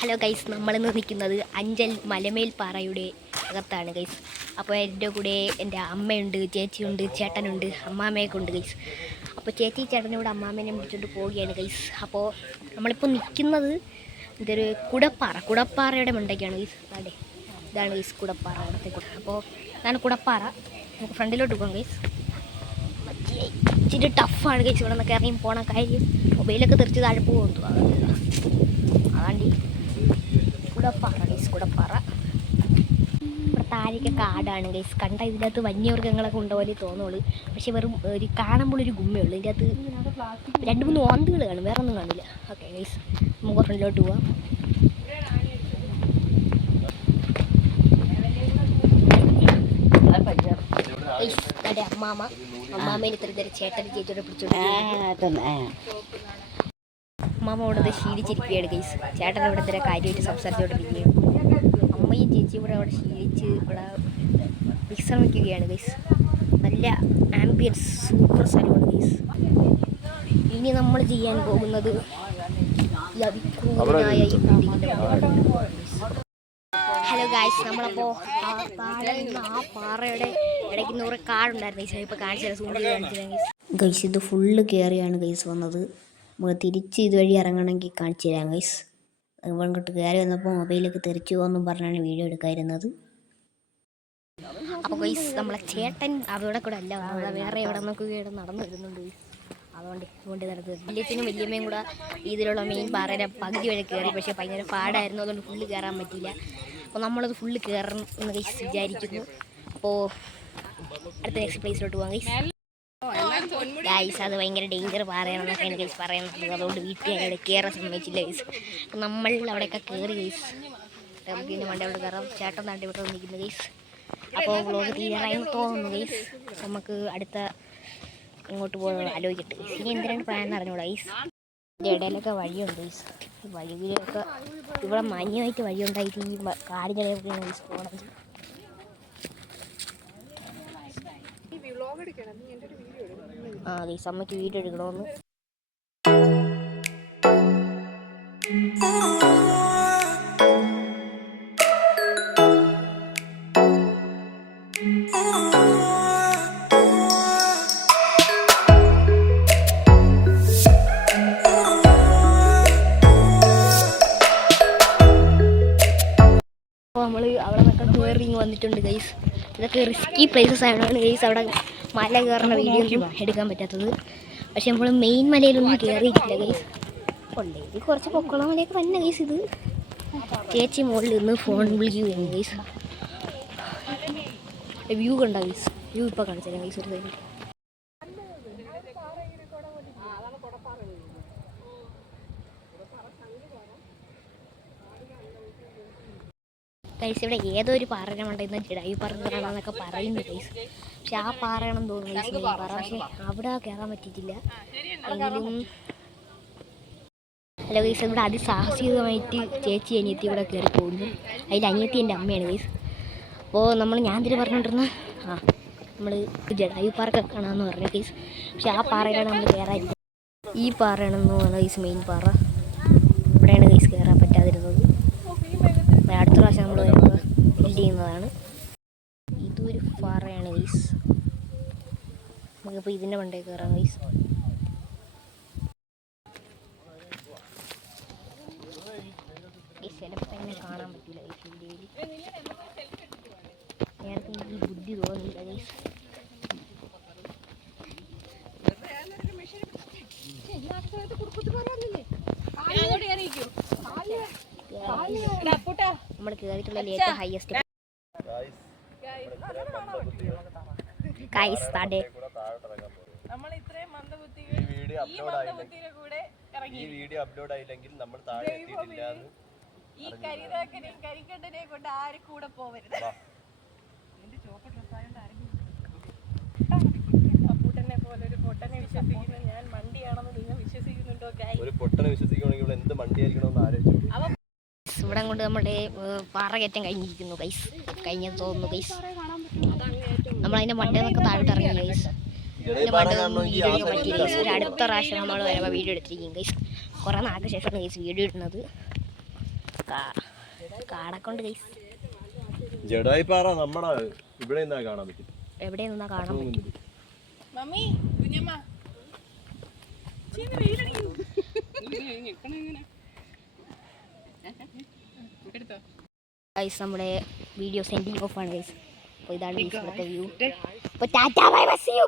Hello guys, നമ്മളിന്ന് നിൽക്കുന്നത് അഞ്ചൽ മലമേൽ പാറയുടെ അകത്താണ് ഗൈസ്. അപ്പോൾ എൻ്റെ കൂടെ എൻ്റെ അമ്മയുണ്ട്, ചേച്ചിയുണ്ട്, ചേട്ടനുണ്ട്, അമ്മാമ്മയൊക്കെ ഉണ്ട് ഗൈസ്. അപ്പോൾ ചേച്ചി ചേട്ടനോട് അമ്മാമ്മേനെ വിളിച്ചുകൊണ്ട് പോവുകയാണ് ഗൈസ്. അപ്പോൾ നമ്മളിപ്പോൾ നിൽക്കുന്നത് ഇതൊരു കുടപ്പാറയുടെ മണ്ടയ്ക്കാണ് ഗൈസ്. അതെ, ഇതാണ് ഗൈസ് കുടപ്പാറ, അവിടുത്തെ കൂടെ. അപ്പോൾ ഇതാണ് കുടപ്പാറ. നമുക്ക് ഫ്രണ്ടിലോട്ട് പോകാം ഗൈസ്. ഇച്ചിരി ടഫാണ് ഗൈസ് ഇവിടെ നിന്നൊക്കെ ഇറങ്ങി പോണ കാര്യം. മൊബൈലൊക്കെ തെറിച്ച് താഴെ പോകുന്നു. അതാണ്ട് കുടപ്പാറ ഗൈസ്, കുടപ്പാറ. ഇവിടെ താഴേക്ക് കാടാണ് ഗൈസ്. കണ്ട ഇതിനകത്ത് വന്യമൃഗങ്ങളൊക്കെ ഉണ്ട പോലെ തോന്നുള്ളൂ. പക്ഷെ വെറും ഒരു കാണുമ്പോൾ ഒരു ഗുമ്മയുള്ളൂ. ഇതിൻ്റെ അകത്ത് 2-3 ഓന്തുകൾ കാണും, വേറെ ഒന്നും കാണില്ല. ഓക്കെ ഗൈസ്, നമുക്ക് ഫ്രണ്ടിലോട്ട് പോവാം. അമ്മാമ്മേനെ ഇത്ര ചേട്ടന് ചേച്ചിയോടെ പിടിച്ചോണ്ട് അമ്മാമ്മ അവിടെ ശീലിച്ചിരിക്കുകയാണ് ഗൈസ്. ചേട്ടൻ ഇവിടെ ഇത്ര കാര്യമായിട്ട് സംസാരിച്ചോണ്ടിരിക്കുകയാണ്. അമ്മയും ചേച്ചിയും കൂടെ അവിടെ ശീലിച്ച് ഇവിടെ വിശ്രമിക്കുകയാണ് ഗൈസ്. നല്ല ആംബിയൻസ്, സൂപ്പർ സ്ഥലമാണ് ഗൈസ്. ഇനി നമ്മൾ ചെയ്യാൻ പോകുന്നത് ഈ അവിക്രൂരനായ ഈ ബിൽഡിങ്ങിൻ്റെ. ഹലോ ഗൈസ്, നമ്മളപ്പോൾ ആ പാറയുടെ ഇടയ്ക്ക് കുറേ കാടുണ്ടായിരുന്നു ഗൈസ്. ഇപ്പോൾ കാണിച്ചാൽ സൂം ചെയ്ത് കാണിച്ചില്ല ഗൈസ്. ഇത് ഫുള്ള് കയറിയാണ് ഗൈസ് വന്നത്. നമുക്ക് തിരിച്ച് ഇതുവഴി ഇറങ്ങണമെങ്കിൽ കാണിച്ചു തരാം ഗൈസ്. ഇങ്ങോട്ട് കയറി വന്നപ്പോൾ മൊബൈലൊക്കെ തെറിച്ചു പോകുമെന്നും പറഞ്ഞാണ് വീഡിയോ എടുക്കാതിരുന്നത്. അപ്പോൾ ഗൈസ്, നമ്മളെ ചേട്ടൻ അവിടെ കൂടെ അല്ല, അവിടെ വേറെ എവിടെ നോക്കുകയാണ് നടന്നു വരുന്നുണ്ട് ഗൈസ്. അതുകൊണ്ട് നടന്നത് വലിയച്ഛനും വലിയമ്മയും കൂടെ ഇതിലുള്ള മെയിൻ പാറയുടെ പകുതി വരെ കയറി. പക്ഷേ ഭയങ്കര പാടായിരുന്നു, അതുകൊണ്ട് ഫുള്ള് കയറാൻ പറ്റിയില്ല. അപ്പോൾ നമ്മളത് ഫുള്ള് കയറണം എന്ന് ഗൈസ് വിചാരിക്കുന്നു. അപ്പോൾ അടുത്ത നെക്സ്റ്റ് പ്ലേസിലോട്ട് പോകാം ഗൈസ്. ഗൈസ്, അത് ഭയങ്കര ഡേഞ്ചർ പാറയാണെന്നൊക്കെയാണ് ഗൈസ് പറയുന്നത്. അതുകൊണ്ട് വീട്ടിൽ അവിടെ കയറാൻ സമ്മതിച്ചില്ല ഗൈസ്. നമ്മൾ അവിടെയൊക്കെ കയറി ഗൈസ്. പിന്നെ വണ്ടി അവിടെ കയറാം. ചേട്ടൻ നാട്ടിൽ ഇവിടെ വന്നിരിക്കുന്നു ഗൈസ്. അപ്പോൾ വ്ളോഗ് തീരാറായി തോന്നുന്നു ഗൈസ്. നമുക്ക് അടുത്ത ഇങ്ങോട്ട് പോകാൻ ആലോചിക്കട്ടെ ഗൈസ്. ഇനി എന്തിനാണ് പ്ലാൻ എന്ന് അറിഞ്ഞൂടാ ഗൈസ്. ഇതിൻ്റെ ഇടയിലൊക്കെ വഴിയുണ്ട് ഗൈസ്. വഴിയിലൊക്കെ ഇവിടെ മാന്യമായിട്ട് വഴിയുണ്ടായിട്ട് ഈ കാടിൻ്റെ ഇടയിലൊക്കെയാണ് ഗൈസ് പോകണത്. ആ ഗൈസ്, അമ്മയ്ക്ക് വീഡിയോ എടുക്കണമെന്ന്. അപ്പോൾ നമ്മൾ അവിടെ നിന്നൊക്കെ കയറി വന്നിട്ടുണ്ട് ഗൈസ്. ഇതൊക്കെ റിസ്കി പ്ലേസസ് ആയതുകൊണ്ടാണ് ഗൈസ് അവിടെ മല കയറുന്ന വീഡിയോ ഒന്നും എടുക്കാൻ പറ്റാത്തത്. പക്ഷെ നമ്മൾ മെയിൻ മലയിലൊന്നും കയറിയിട്ടില്ല ഗൈസ്. കൊണ്ടേരി കുറച്ച് പൊക്കമുള്ള മലയൊക്കെ തന്നെ ഗൈസ്. ഇത് ചേച്ചി മുകളിൽ നിന്ന് ഫോൺ വിളിക്കുകയാണ് ഗൈസ്. വ്യൂ കണ്ട ഗൈസ്. വ്യൂ ഇപ്പോൾ കാണിച്ചാൽ ഗൈസ് ഒരു സൈഡിൽ. ഗൈസ്, ഇവിടെ ഏതോ ഒരു പാറയുടെ മണ്ടയിൽ ജഡായു പാറയാണെന്നൊക്കെ പറയുന്നു ഗൈസ്. പക്ഷെ ആ പാറയാണെന്ന് തോന്നുന്നു ഗൈസ്, മെയിൻ പാറ. പക്ഷെ അവിടെ കയറാൻ പറ്റിയിട്ടില്ല. എങ്കിലും ഹലോ ഗൈസ്, ഇവിടെ അതിസാഹസികമായിട്ട് ചേച്ചി അനിയത്തി ഇവിടെ കയറി പോകുന്നു. അതിൽ അനിയത്തി എൻ്റെ അമ്മയാണ് ഗൈസ്. അപ്പോൾ ഞാൻ ഇതിൽ പറഞ്ഞുകൊണ്ടിരുന്ന നമ്മൾ ജഡായു പാറൊക്കെ കാണാമെന്ന് പറഞ്ഞു ഗൈസ്. പക്ഷെ ആ പാറയിലാണ് നമ്മൾ കയറാതിരിക്കുന്നത്. ഈ പാറയാണെന്ന് തോന്നുന്നു ഗൈസ്, മെയിൻ പാറ. ഇവിടെയാണ് ഗൈസ് കയറാൻ പറ്റാതിരുന്നത്. അടുത്ത പ്രാവശ്യം നമ്മൾ വരുമ്പോൾ ബിൽഡ് ചെയ്യുന്നതാണ്. ഇതൊരു പാറയാണ് ഗൈസ്. നമുക്കിപ്പോൾ ഇതിൻ്റെ മണ്ടയിൽ കയറാം ഗൈസ്. ചിലപ്പോൾ എന്നെ കാണാൻ പറ്റില്ല ഗൈസ് വീഡിയോയിൽ. നേരത്തെ എനിക്ക് ബുദ്ധി തോന്നില്ല ഗൈസ്. നമ്മൾ കയറിയിട്ടുള്ള ഏറ്റവും ഹയസ്റ്റ് ഗൈസ്. താഴെ ഈ വീഡിയോ അപ്ലോഡ് ആയില്ലെങ്കിൽ നമ്മൾ താഴെ എത്തിയിട്ടില്ല. ഈ കരിതാക്കനെയും കരിക്കണ്ടനെയും കൊണ്ട് ആരും കൂടെ പോവരുത്. അപ്പൂട്ടനെ പോലെ ഒരു പൊട്ടനെ വിശ്വസിക്കുന്ന ഞാൻ മണ്ടിയാണെന്ന് നിങ്ങൾ വിശ്വസിക്കുന്നുണ്ടോ? ഒരു പൊട്ടനെ വിശ്വസിക്കുകയാണെങ്കിൽ ഇവിടെ എന്ത് മണ്ടി ആയിരിക്കണമെന്ന് ആലോചിച്ചു. ഇവിടെ കൊണ്ട് നമ്മുടെ പാറകയറ്റം കഴിഞ്ഞിരിക്കുന്നു ഗൈസ്. കഴിഞ്ഞത് തോന്നുന്നു ഗൈസ്. നമ്മളതിൻ്റെ മണ്ടയിൽ നിന്നൊക്കെ താഴോട്ട് ഇറങ്ങി ഗൈസ്. അതിൻ്റെ മണ്ടൊന്നും വീഡിയോ എടുക്കാൻ പറ്റിയില്ല ഗൈസ്. ഒരു അടുത്ത പ്രാവശ്യം നമ്മൾ വരുമ്പോൾ വീഡിയോ എടുത്തിരിക്കും ഗൈസ്. കുറേ നാൾക്ക് ശേഷമാണ് ഗൈസ് വീഡിയോ ഇടുന്നത്. കാടക്കൊണ്ട് ഗൈസ്. ജഡായിപ്പാറ നമ്മടെ ഇവിടെ നിന്നാ കാണാൻ പറ്റും. എവിടെ നിന്നാ കാണാൻ പറ്റും? മമ്മി കുഞ്ഞമ്മ ഗൈസ് നമ്മുടെ വീഡിയോ സെൻഡിങ് ഓഫ് ആണ് ഗൈസ്. അപ്പോൾ ഇതാണ് ഇവിടുത്തെ വ്യൂ. അപ്പോൾ tata bye bye see U.